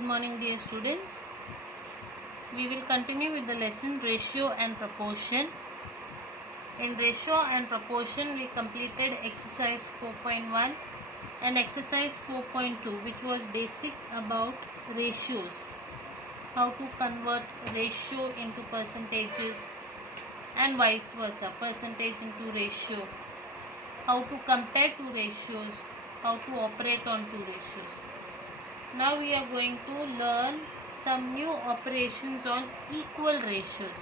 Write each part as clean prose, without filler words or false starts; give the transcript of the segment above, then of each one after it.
Good morning, dear students. We will continue with the lesson ratio and proportion. In ratio and proportion, we completed exercise 4.1 and exercise 4.2, which was basic about ratios. How to convert ratio into percentages and vice versa, percentage into ratio. How to compare two ratios, how to operate on two ratios. Now we are going to learn some new operations on equal ratios.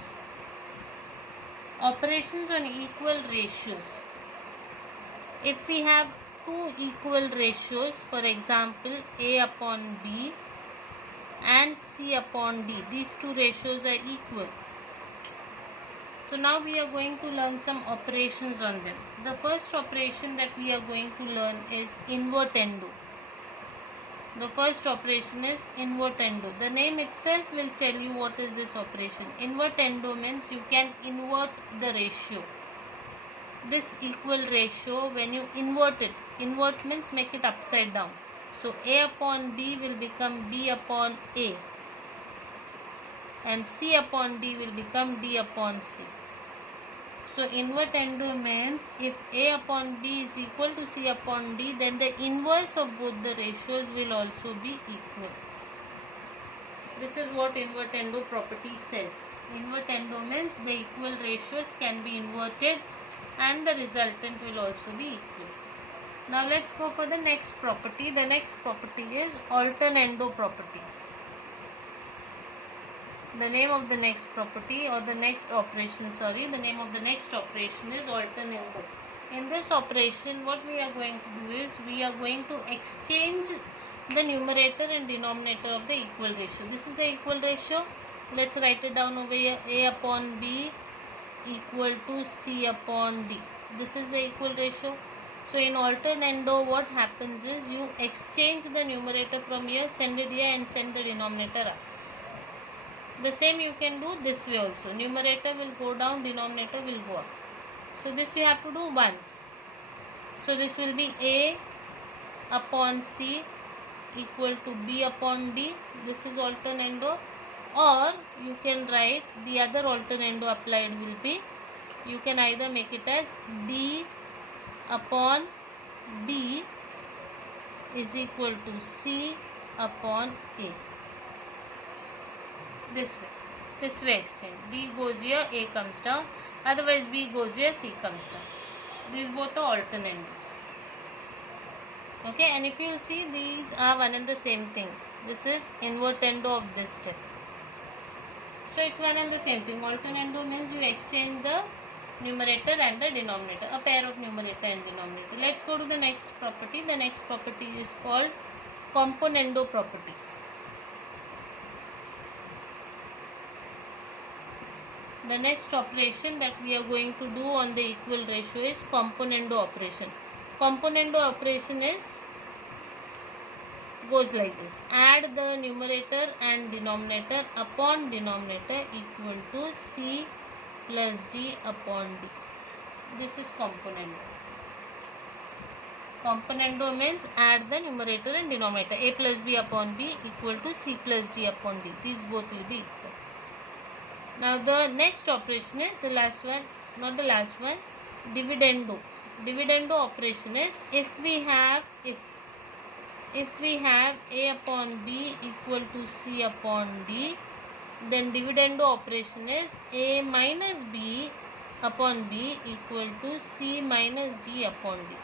Operations on equal ratios. If we have two equal ratios, for example A upon B and C upon D, these two ratios are equal. So now we are going to learn some operations on them. The first operation that we are going to learn is invertendo. The first operation is invertendo. The name itself will tell you what is this operation. Invertendo means you can invert the ratio. This equal ratio, when you invert it, invert means make it upside down. So A upon B will become B upon A and C upon D will become D upon C. So invertendo means if A upon B is equal to C upon D, then the inverse of both the ratios will also be equal. This is what invertendo property says. Invertendo means the equal ratios can be inverted and the resultant will also be equal. Now let's go for the next property. The next property is alternando property. The name of the next property or the next operation, the name of the next operation is alternando. In this operation, what we are going to do is we are going to exchange the numerator and denominator of the equal ratio. This is the equal ratio. Let's write it down over here. A upon B equal to C upon D. This is the equal ratio. So in alternando, what happens is you exchange the numerator from here, send it here and send the denominator up. The same you can do this way also. Numerator will go down, denominator will go up. So this you have to do once. So this will be A upon C equal to B upon D. This is alternando. Or you can write the other alternando applied will be, you can either make it as D upon B is equal to C upon A. This way exchange. D goes here, A comes down. Otherwise B goes here, C comes down. These both are alternandos. Okay, and if you see, these are one and the same thing. This is invertendo of this step. So it's one and the same thing. Alternando means you exchange the numerator and the denominator, a pair of numerator and denominator. Let's go to the next property. The next property is called componendo property. The next operation that we are going to do on the equal ratio is componendo operation. Componendo operation goes like this. Add the numerator and denominator upon denominator equal to C plus D upon D. This is componendo. Componendo means add the numerator and denominator. A plus B upon B equal to C plus D upon D. These both will be equal. Now the next operation is the last one, not the last one, dividendo. Dividendo operation is if we have A upon B equal to C upon D, then dividendo operation is A minus B upon B equal to C minus D upon D.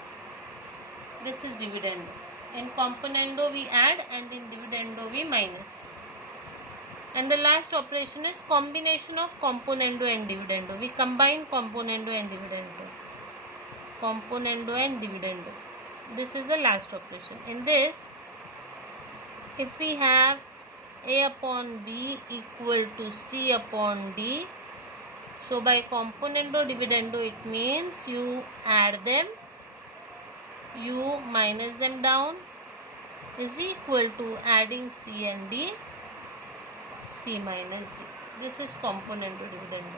This is dividendo. In componendo we add and in dividendo we minus. And the last operation is combination of componendo and dividendo. We combine componendo and dividendo. Componendo and dividendo. This is the last operation. In this, if we have A upon B equal to C upon D, so by componendo dividendo it means you add them, you minus them down is equal to adding C and D, C minus D. This is componendo dividendo.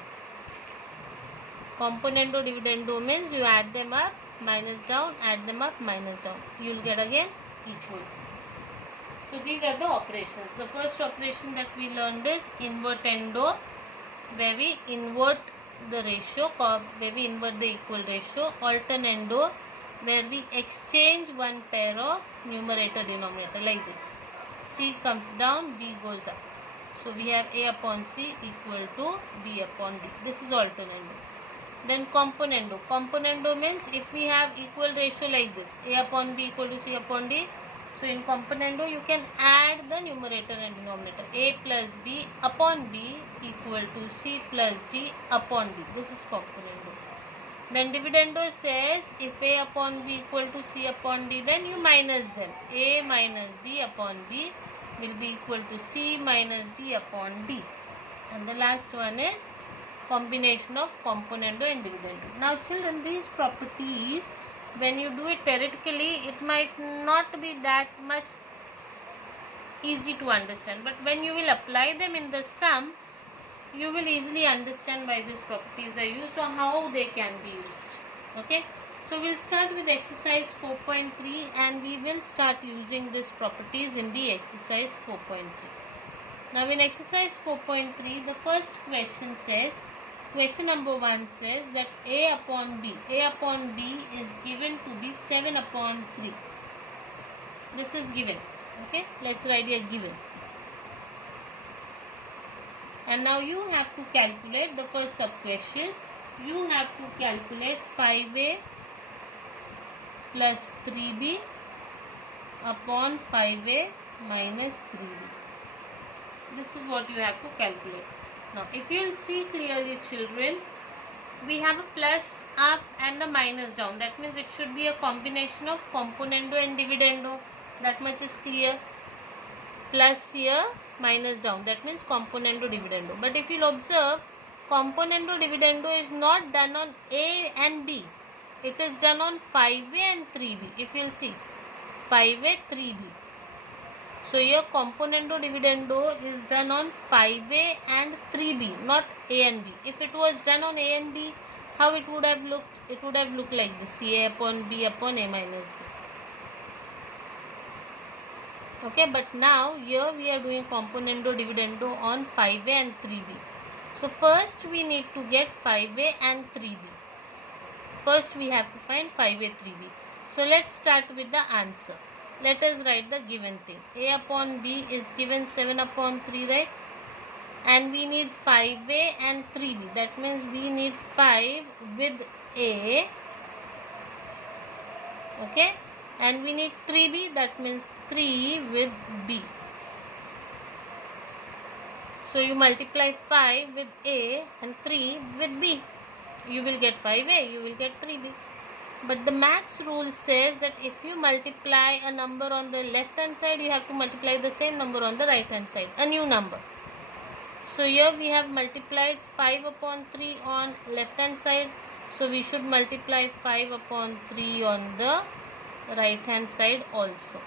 Componendo dividendo means you add them up, minus down, add them up, minus down. You will get again equal. So these are the operations. The first operation that we learned is invertendo, where we invert the ratio, where we invert the equal ratio. Alternando, where we exchange one pair of numerator denominator like this. C comes down, B goes up. So we have A upon C equal to B upon D. This is alternando. Then componendo. Componendo means if we have equal ratio like this, A upon B equal to C upon D. So in componendo you can add the numerator and denominator. A plus B upon B equal to C plus D upon D. This is componendo. Then dividendo says if A upon B equal to C upon D, then you minus them. A minus B upon B will be equal to C minus D upon D. And the last one is combination of componendo and dividendo. Now children, these properties, when you do it theoretically, it might not be that much easy to understand, but when you will apply them in the sum, you will easily understand why these properties are used or how they can be used. Okay, so we'll start with exercise 4.3 and we will start using these properties in the exercise 4.3. Now in exercise 4.3, the first question says, question number 1 says that A upon B is given to be 7 upon 3. This is given. Okay, let's write here given. And now you have to calculate the first sub question. You have to calculate 5A plus 3B upon 5A minus 3B. This is what you have to calculate. Now, if you will see clearly, children, we have a plus up and a minus down. That means it should be a combination of componendo and dividendo. That much is clear. Plus here, minus down. That means componendo, dividendo. But if you will observe, componendo, dividendo is not done on A and B. It is done on 5A and 3B. If you will see, 5A, 3B. So here componendo dividendo is done on 5A and 3B, not A and B. If it was done on A and B, how it would have looked? It would have looked like this, A upon B upon A minus B. Okay, but now here we are doing componendo dividendo on 5A and 3B. So first we need to get 5A and 3B. First we have to find 5A, 3B. So let's start with the answer. Let us write the given thing. A upon B is given 7 upon 3, right? And we need 5A and 3B. That means we need 5 with A. Okay? And we need 3B. That means 3 with B. So you multiply 5 with A and 3 with B. You will get 5A. You will get 3B. But the max rule says that if you multiply a number on the left hand side, you have to multiply the same number on the right hand side, a new number. So here we have multiplied 5 upon 3 on left hand side. So we should multiply 5 upon 3 on the right hand side also.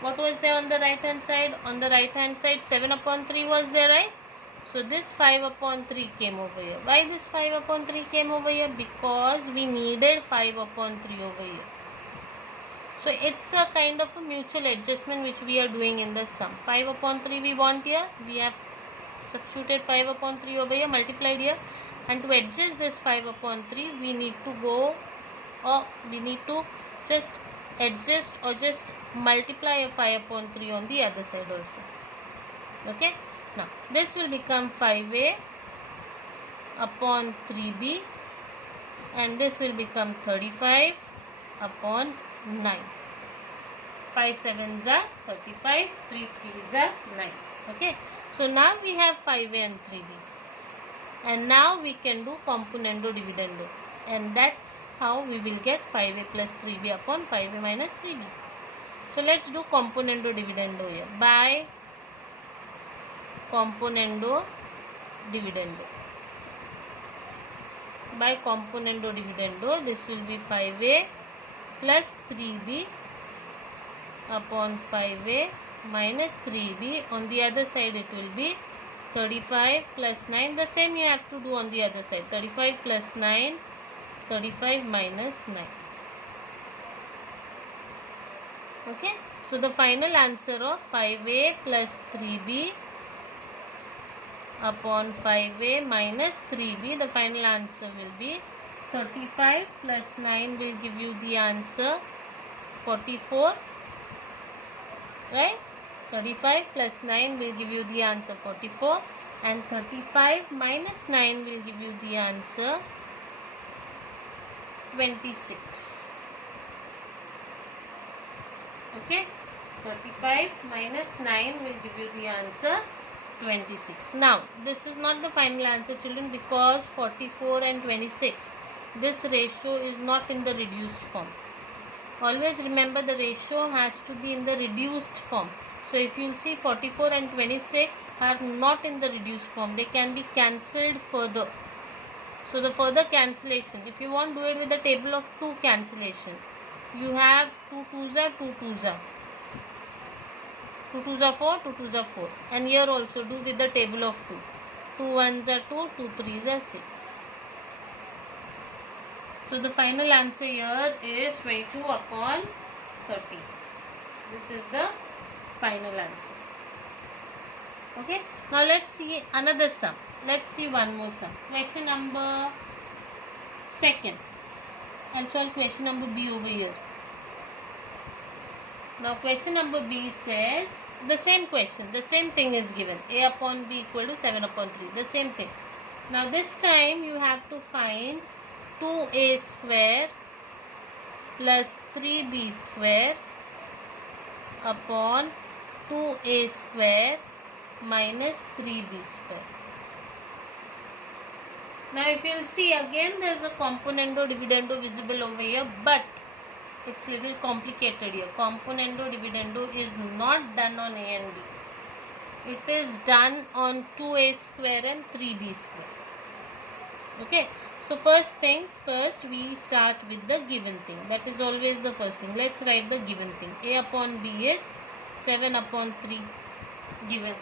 What was there on the right hand side? On the right hand side 7 upon 3 was there, right? So this 5 upon 3 came over here. Why this 5 upon 3 came over here? Because we needed 5 upon 3 over here. So it's a kind of a mutual adjustment which we are doing in the sum. 5 upon 3 we want here. We have substituted 5 upon 3 over here, multiplied here. And to adjust this 5 upon 3, we need to go, or we need to just adjust or just multiply a 5 upon 3 on the other side also. Okay. Now, this will become 5A upon 3B and this will become 35 upon 9. 5 7s are 35, 3 3s are 9. Okay. So, now we have 5A and 3B. And now we can do componendo dividendo. And that's how we will get 5A plus 3B upon 5A minus 3B. So, let's do componendo dividendo here. By componendo dividendo. By componendo dividendo, this will be 5A plus 3B upon 5A minus 3B. On the other side it will be 35 plus 9. The same you have to do on the other side. 35 plus 9, 35 minus 9. Okay, so the final answer of 5a plus 3b upon 5a minus 3b, the final answer will be 35 plus 9 will give you the answer 44, right? 35 plus 9 will give you the answer 44, and 35 minus 9 will give you the answer 26. Okay, 35 minus 9 will give you the answer 26. Now, this is not the final answer, children, because 44 and 26, this ratio is not in the reduced form. Always remember, the ratio has to be in the reduced form. So, if you will see, 44 and 26 are not in the reduced form. They can be cancelled further. So, the further cancellation, if you want to do it with the table of 2 cancellation, you have 2 2s are 2 2s are. 2 2s are 4, 2 2s are 4. And here also do with the table of 2. 2 1s are 2, 2 3s are 6. So the final answer here is 22 upon 30. This is the final answer. Okay. Now let's see another sum. Let's see one more sum. Question number 2nd. I'll solve question number B over here. Now question number B says the same question, the same thing is given. A upon B equal to 7 upon 3. The same thing. Now this time you have to find 2a square plus 3b square upon 2a square minus 3b square. Now if you will see, again there is a componendo dividendo visible over here, but it's a little complicated here. Componendo dividendo is not done on a and b. It is done on 2a square and 3b square. Okay. So first things first, we start with the given thing. That is always the first thing. Let's write the given thing. A upon b is 7 upon 3 given.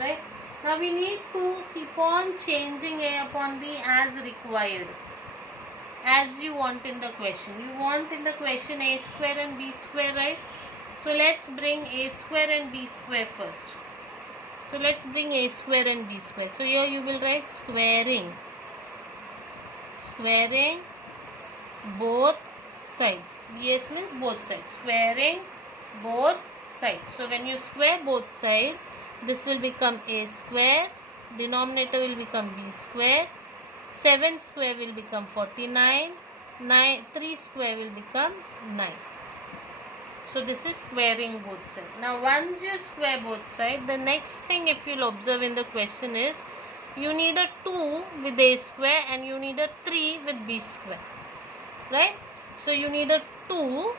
Right. Now we need to keep on changing a upon b as required, as you want in the question. You want in the question a square and b square, right? So let's bring a square and b square first. So let's bring a square and b square. So here you will write squaring both sides. BS means both sides. Squaring both sides. So when you square both sides, this will become a square. Denominator will become b square. 7 square will become 49. 3 square will become 9. So this is squaring both sides. Now once you square both sides, the next thing if you'll observe in the question is, you need a 2 with a square and you need a 3 with b square. Right? So you need a 2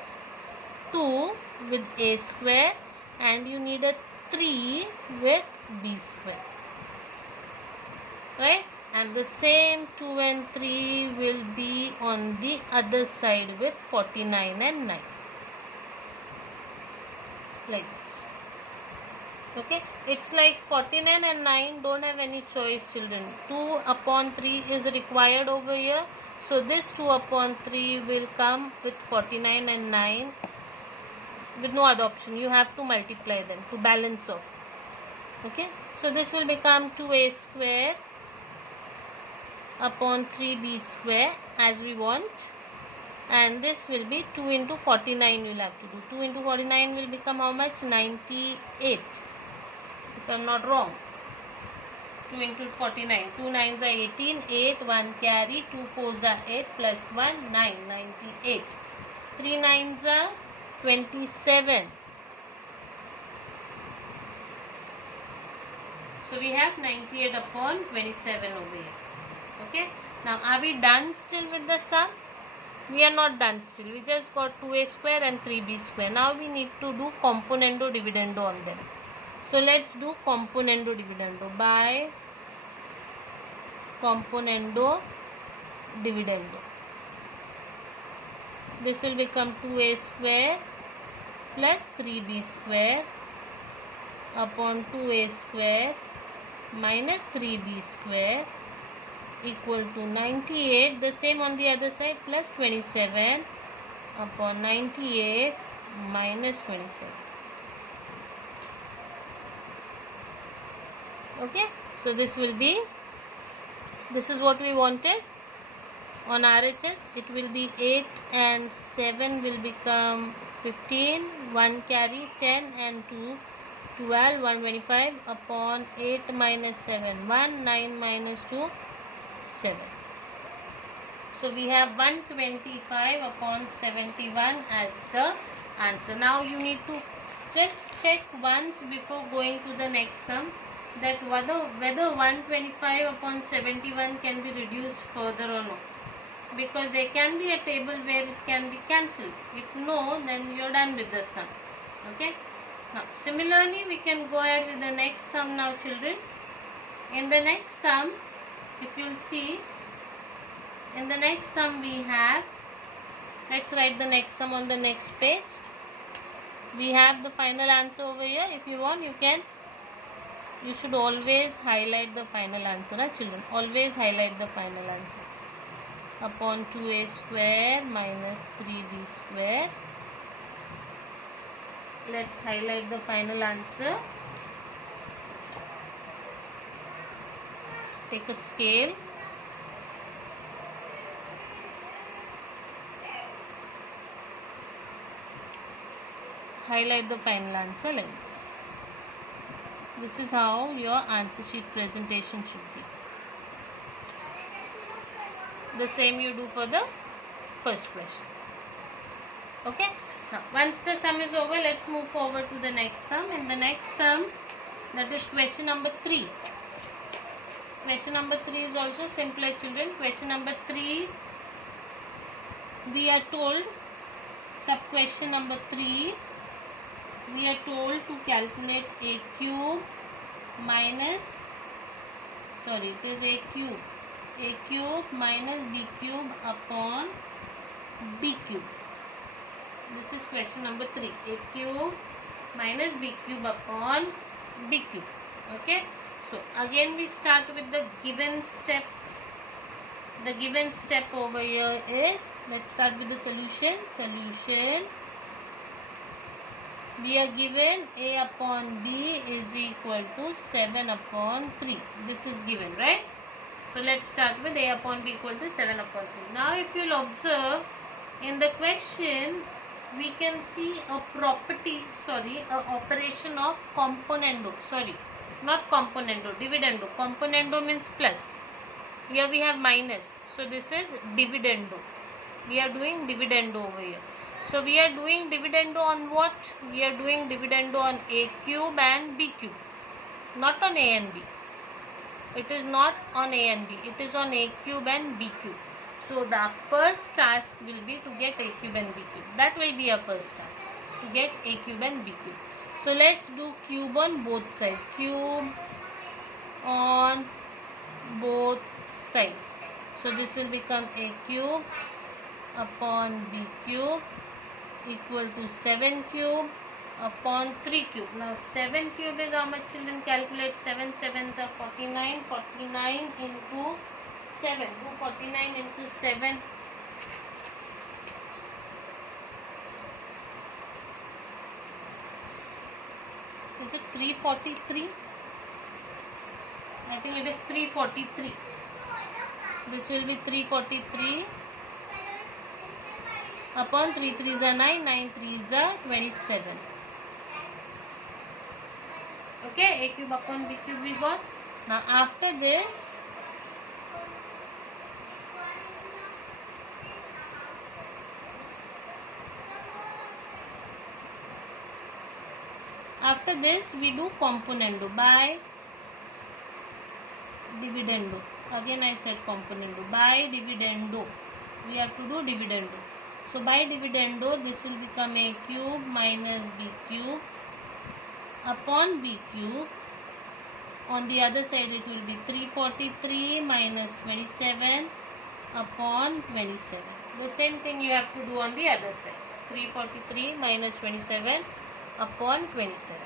with a square and you need a 3 with b square. Right? And the same 2 and 3 will be on the other side with 49 and 9. Like this. Okay, it's like 49 and 9 don't have any choice, children. 2 upon 3 is required over here. So this 2 upon 3 will come with 49 and 9 with no other option. You have to multiply them to balance off. Okay, so this will become 2a square upon 3b square as we want. And this will be 2 into 49 you will have to do. 2 into 49 will become how much? 98. If I am not wrong. 2 into 49. 2 9s are 18. 8. 1 carry. 2 4s are 8. Plus 1. 9. 98. 3 9s are 27. So we have 98 upon 27 over here. Okay. Now are we done still with the sum? We are not done still. We just got 2a square and 3b square. Now we need to do componendo dividendo on them. So let's do componendo dividendo by componendo dividendo. This will become 2a square plus 3b square upon 2a square minus 3b square equal to 98. The same on the other side, plus 27 upon 98 minus 27. Okay, so this will be, this is what we wanted. On RHS it will be 8 and 7 will become 15, 1 carry 10 and 2 12, 125 upon 8 minus 7 1, 9 minus 2 7. So we have 125 upon 71 as the answer. Now you need to just check once before going to the next sum that whether 125 upon 71 can be reduced further or not, because there can be a table where it can be cancelled. If no, then you're done with the sum. Okay. Now similarly we can go ahead with the next sum now, children. In the next sum, if you'll see, in the next sum we have, let's write the next sum on the next page. We have the final answer over here. If you want, you should always highlight the final answer, children. Always highlight the final answer. Upon 2a square minus 3b square. Let's highlight the final answer. Take a scale. Highlight the final answer like this. This is how your answer sheet presentation should be. The same you do for the first question. Okay. Now once the sum is over, let's move forward to the next sum. In the next sum, that is question number 3. Question number 3 is also simpler, children. Question number 3, we are told, sub question number 3, we are told to calculate a cube minus, sorry, it is a cube minus b cube upon b cube. This is question number 3, a cube minus b cube upon b cube. Okay, so again we start with the given step. The given step over here is, let's start with the solution. We are given a upon b is equal to 7 upon 3. This is given, right? So let's start with a upon b equal to 7 upon 3. Now if you'll observe in the question, we can see a property, a operation of componendo. Not componendo, dividendo. Componendo means plus. Here we have minus. So this is dividendo. We are doing dividendo over here. So we are doing dividendo on what? We are doing dividendo on a cube and b cube. Not on a and b. It is not on a and b. It is on a cube and b cube. So the first task will be to get a cube and b cube. That will be our first task. To get a cube and b cube. So let's do cube on both sides. Cube on both sides. So this will become a cube upon b cube equal to 7 cube upon 3 cube. Now 7 cube is how much, children? Calculate. 7 sevens are 49. 49 into 7. Do 49 into 7. Is it 343? I think it is 343. This will be 343 upon 3 3s are 9, 9 3s are 27. Okay, a cube upon b cube we got. Now after this, we do componendo by dividendo. Again I said componendo. By dividendo. We have to do dividendo. So by dividendo, this will become a cube minus b cube upon b cube. On the other side it will be 343 minus 27 upon 27. The same thing you have to do on the other side. 343 minus 27 upon 27.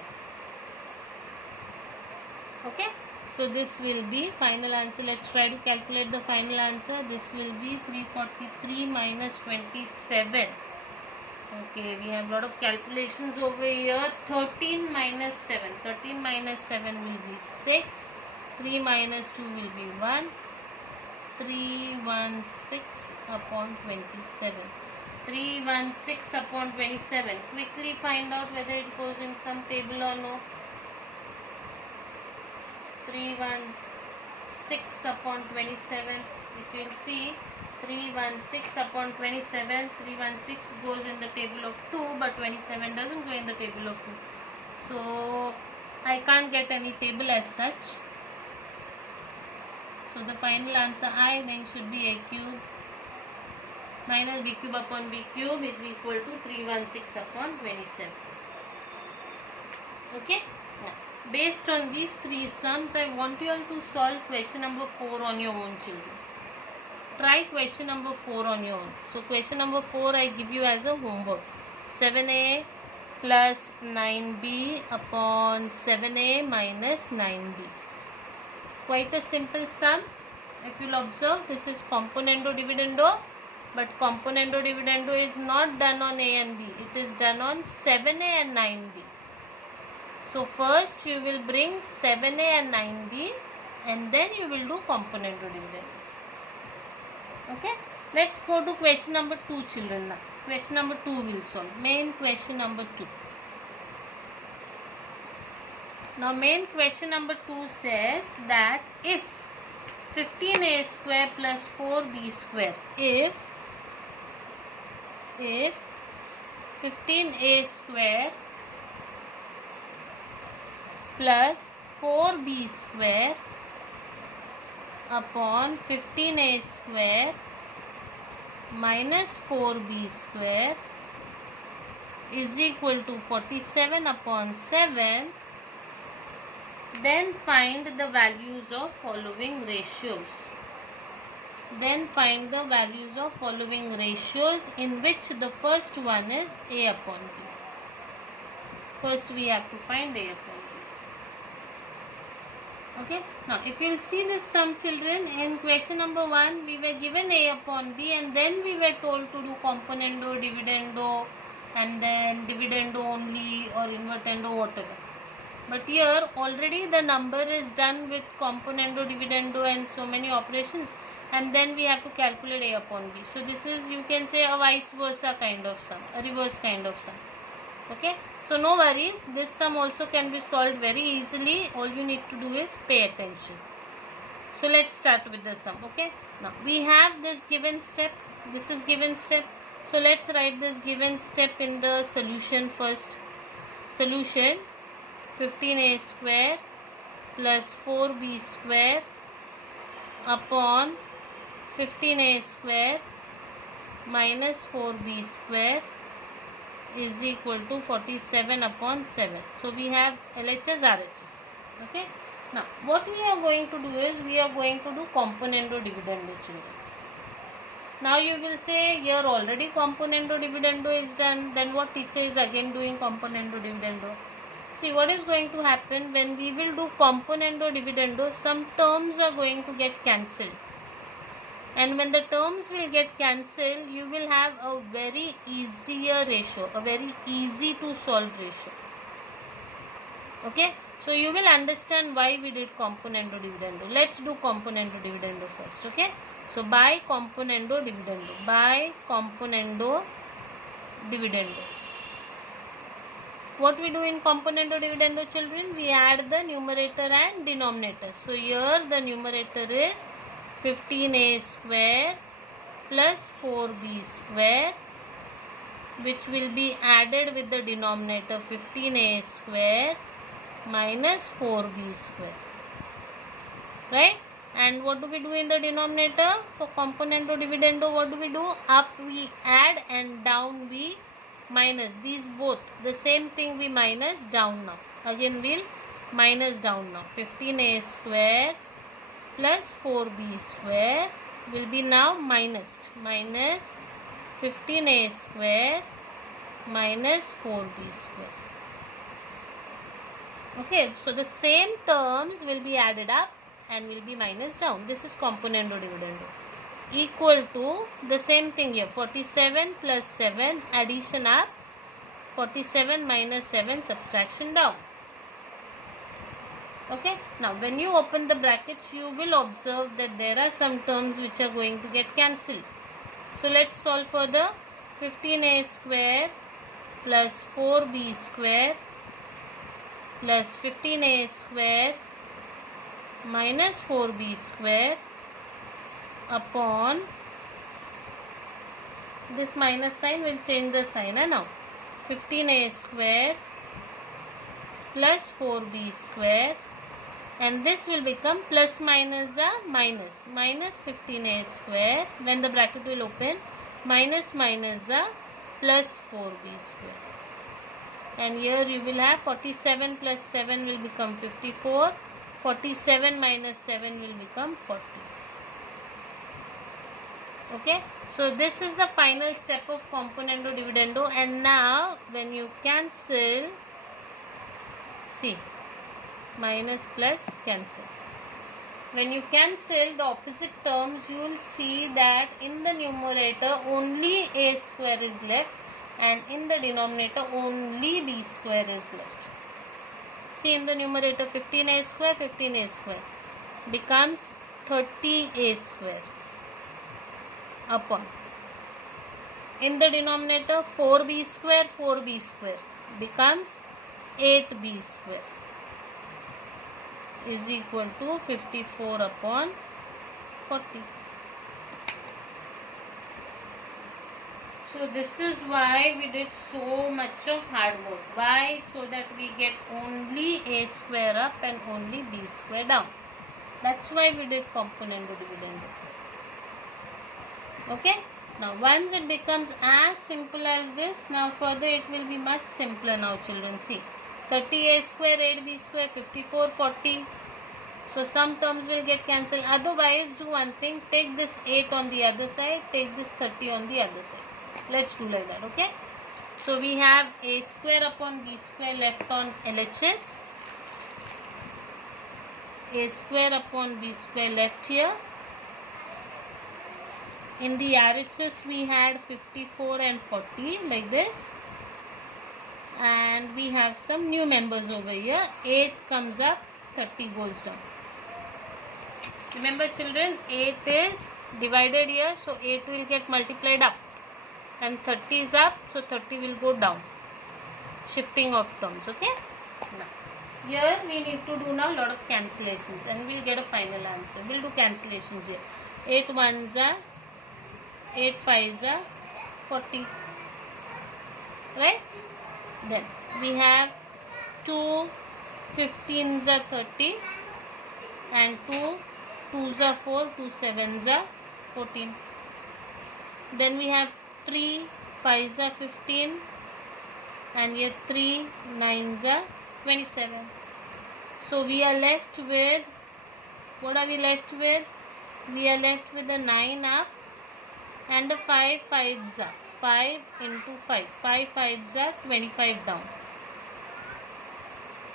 Okay. So this will be final answer. Let's try to calculate the final answer. This will be 343 minus 27. Okay, we have a lot of calculations over here. 13 minus 7. 13 minus 7 will be 6. 3 minus 2 will be 1. 316 upon 27. 316 upon 27. Quickly find out whether it goes in some table or no. 316 upon 27. If you will see, 316 upon 27, 316 goes in the table of 2, but 27 doesn't go in the table of 2. So I can't get any table as such. So the final answer I think should be a cube minus b cube upon b cube is equal to 316 upon 27. Okay. Now, based on these three sums, I want you all to solve question number 4 on your own, children. Try question number 4 on your own. So question number 4 I give you as a homework. 7a plus 9b upon 7a minus 9b. Quite a simple sum. If you'll observe, this is componendo dividendo, but componendo dividendo is not done on a and b. It is done on 7a and 9b. So first you will bring 7a and 9b and then you will do componendo dividendo. Okay, let's go to question number 2, children. Now question number 2 will solve. Main question number 2. Now main question number 2 says that if 15a square plus 4b square, if 15a square plus 4b square upon 15a square minus 4b square is equal to 47 upon 7, then find the values of following ratios. Then find the values of following ratios, in which the first one is a upon b. First we have to find a upon b. Okay, now if you will see this sum, children, in question number 1 we were given a upon b and then we were told to do componendo, dividendo and then dividendo only or invertendo, whatever. But here already the number is done with componendo, dividendo and so many operations, and then we have to calculate a upon b. So this is, you can say, a vice versa kind of sum, a reverse kind of sum. Okay, so no worries, this sum also can be solved very easily. All you need to do is pay attention. So let's start with the sum. Okay, now we have this given step, this is given step. So let's write this given step in the solution first. Solution: 15a square plus 4b square upon 15a square minus 4b square is equal to 47 upon 7. So we have LHS, RHS. Okay. Now what we are going to do is, we are going to do componendo dividendo, children. Now you will say, here already componendo dividendo is done, then what teacher is again doing componendo dividendo? See, what is going to happen when we will do componendo dividendo, some terms are going to get cancelled. And when the terms will get cancelled, you will have a very easier ratio, a very easy to solve ratio. Okay, so you will understand why we did componendo dividendo. Let's do componendo dividendo first. Okay, so by componendo dividendo, what we do in componendo dividendo, children? We add the numerator and denominator. So here the numerator is 15a square plus 4b square, which will be added with the denominator 15a square minus 4b square, right? And what do we do in the denominator? For componendo dividendo, what do we do? Up we add and down we minus. These both the same thing, we minus down now. Again we'll minus down now. 15a square plus 4b square will be now minus 15a square minus 4b square. Okay, so the same terms will be added up and will be minus down. This is componendo dividendo. equal to the same thing here, 47 plus 7 addition up, 47 minus 7 subtraction down. Okay, now when you open the brackets, you will observe that there are some terms which are going to get cancelled. So let's solve for the 15a square plus 4b square plus 15a square minus 4b square upon this minus sign will change the sign now. 15a square plus 4b square, and this will become plus minus a minus 15a square, when the bracket will open, minus minus a plus 4b square, and here you will have 47 plus 7 will become 54, 47 minus 7 will become 40. Okay, so this is the final step of componendo dividendo, and now when you cancel, see, minus plus cancel. When you cancel the opposite terms, you will see that in the numerator only a square is left, and in the denominator only b square is left. See, in the numerator 15a square becomes 30a square upon, in the denominator 4b square becomes 8b square is equal to 54 upon 40. So this is why we did so much of hard work. Why? So that we get only a square up and only b square down. That's why we did componendo dividendo. Okay. Now once it becomes as simple as this, now further it will be much simpler now, children. See, 30a square, 8b square, 54, 40. So some terms will get cancelled. Otherwise, do one thing. Take this 8 on the other side. Take this 30 on the other side. Let's do like that. Okay. So we have a square upon b square left on LHS. A square upon b square left here. In the RHS we had 54 and 40 like this. And we have some new members over here. 8 comes up, 30 goes down. Remember children, 8 is divided here, so 8 will get multiplied up, and 30 is up, so 30 will go down. Shifting of terms. Okay. Now here we need to do now a lot of cancellations, and we'll get a final answer. We'll do cancellations here. 8 ones are 8 5s are 40. Right? Then we have 2 15s are 30, and 2 2s are 4, 2 7s are 14. Then we have 3 5s are 15, and here 3 9s are 27. So we are left with, what are we left with? We are left with a 9 up and a 5 5s up. 5 into 5. 5 5s are 25 down.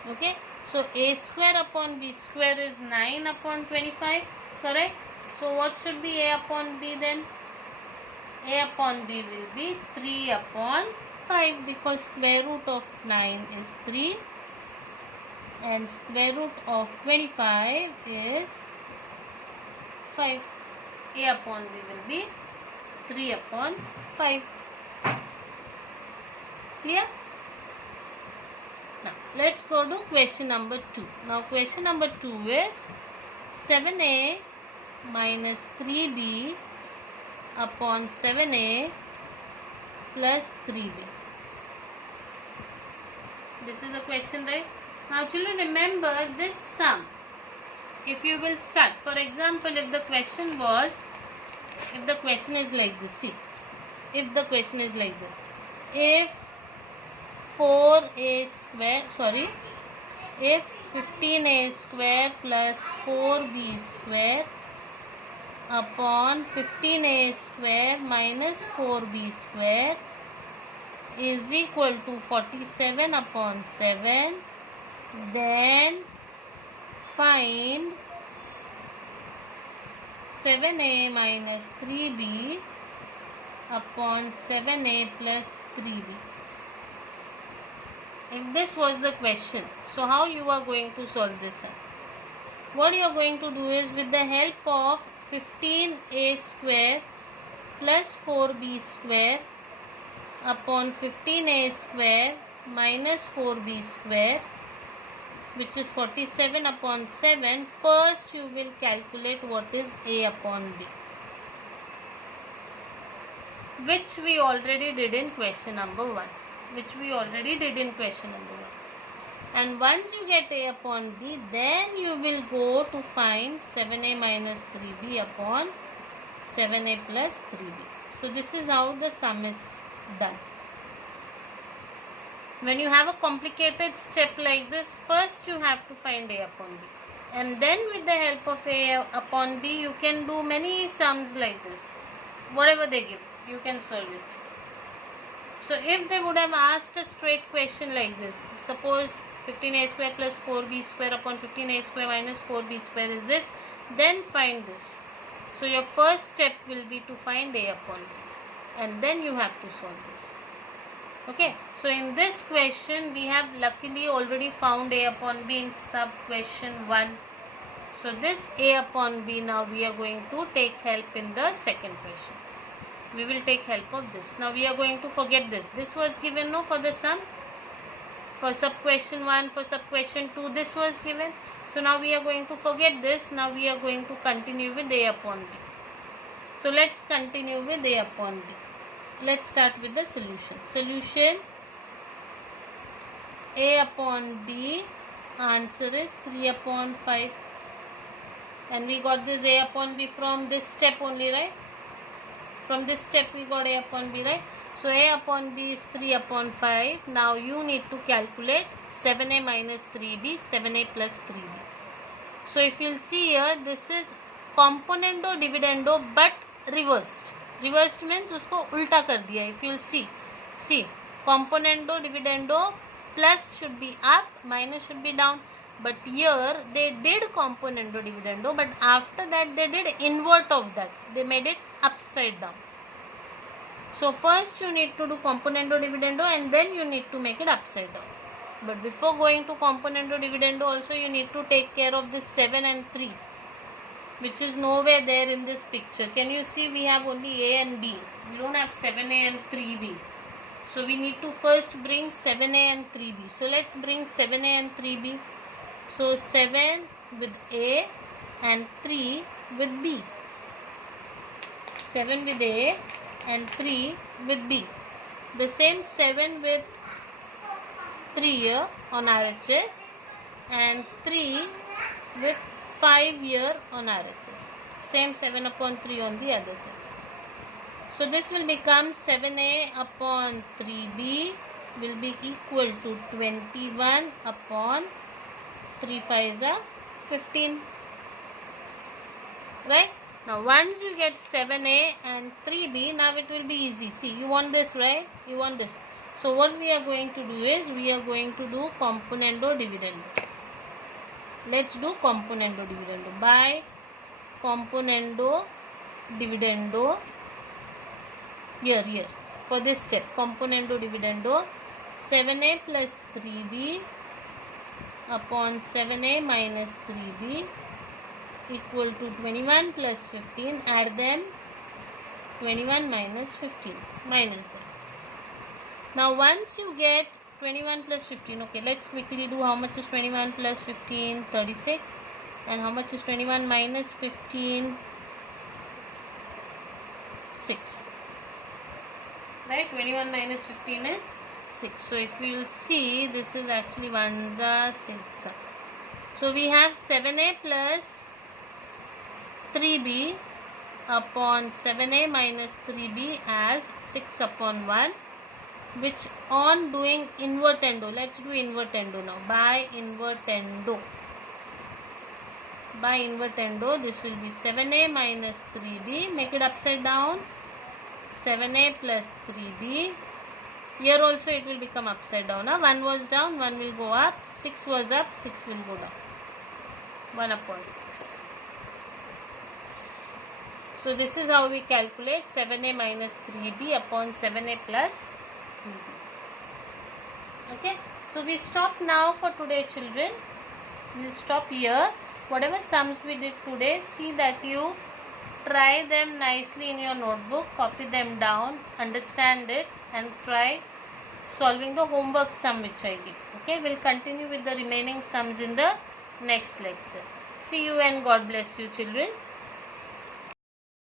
Okay. So a square upon b square is 9 upon 25. Correct. So what should be a upon b then? A upon b will be 3 upon 5, because square root of 9 is 3 and square root of 25 is 5. A upon b will be 3 upon 5. Clear? Now let's go to question number 2. Now question number 2 is 7a minus 3b upon 7a plus 3b. This is the question, right? Now children, remember this sum. If you will start, for example, if the question is like this, see, if the question is like this, if 15a square plus 4b square upon 15a square minus 4b square is equal to 47 upon 7, then find 7a minus 3b upon 7a plus 3b. If this was the question, so how you are going to solve this sum? What you are going to do is, with the help of 15a square plus 4b square upon 15a square minus 4b square, which is 47 upon 7, first you will calculate what is a upon b, which we already did in question number 1. And once you get a upon b, then you will go to find 7a minus 3b upon 7a plus 3b. So this is how the sum is done. When you have a complicated step like this, first you have to find a upon b, and then with the help of a upon b you can do many sums like this. Whatever they give, you can solve it. So if they would have asked a straight question like this, suppose 15a square plus 4b square upon 15a square minus 4b square is this, then find this. So your first step will be to find a upon b, and then you have to solve this. Okay, so in this question we have luckily already found a upon b in sub question 1. So this a upon b, now we are going to take help in the second question. We will take help of this. Now we are going to forget this. This was given no for the sum. For sub question 1, for sub question 2, this was given. So now we are going to forget this. Now we are going to continue with a upon b. So let's continue with a upon b. Let's start with the solution. Solution a upon b, answer is 3 upon 5. And we got this a upon b from this step only, right? From this step we got a upon b, right? So a upon b is 3 upon 5. Now you need to calculate 7a minus 3b, 7a plus 3b. So if you'll see here, this is componendo dividendo but reversed. Reversed means उसको उल्टा कर दिया. If you'll see componendo dividendo, plus should be up, minus should be down. But here they did componendo dividendo, but after that they did invert of that. They made it upside down. So first you need to do componendo dividendo and then you need to make it upside down. But before going to componendo dividendo also you need to take care of this 7 and 3. Which is nowhere there in this picture. Can you see we have only a and b. We don't have 7a and 3b. So we need to first bring 7a and 3b. So let's bring 7a and 3b. So 7 with a and 3 with b. 7 with a and 3 with b. The same 7 with 3 here on RHS and 3 with 5 here on RHS. Same 7 upon 3 on the other side. So this will become 7a upon 3b will be equal to 21 upon 3 5s are 15. Right? Now once you get 7a and 3b, now it will be easy. See, you want this, right? You want this. So what we are going to do is, we are going to do componendo dividendo. Let's do componendo dividendo. By componendo dividendo, here for this step, componendo dividendo, 7a plus 3b upon 7a minus 3b equal to 21 plus 15. Add them, 21 minus 15, minus them. Now once you get 21 plus 15, okay, let's quickly do how much is 21 plus 15, 36, and how much is 21 minus 15, 6, right? 21 minus 15 is 6. So if you will see, this is actually 1s 6. So we have 7a plus 3b upon 7a minus 3b as 6 upon 1, which on doing invertendo, let's do invertendo now. By invertendo, this will be 7a minus 3b, make it upside down, 7a plus 3b. Here also it will become upside down. 1 was down, 1 will go up, 6 was up, 6 will go down. 1 upon 6. So this is how we calculate 7a minus 3b upon 7a plus 3b. Okay, so we stop now for today, children. We'll stop here. Whatever sums we did today, see that you try them nicely in your notebook, copy them down, understand it, and try solving the homework sum which I did. Okay, we'll continue with the remaining sums in the next lecture. See you and God bless you, children.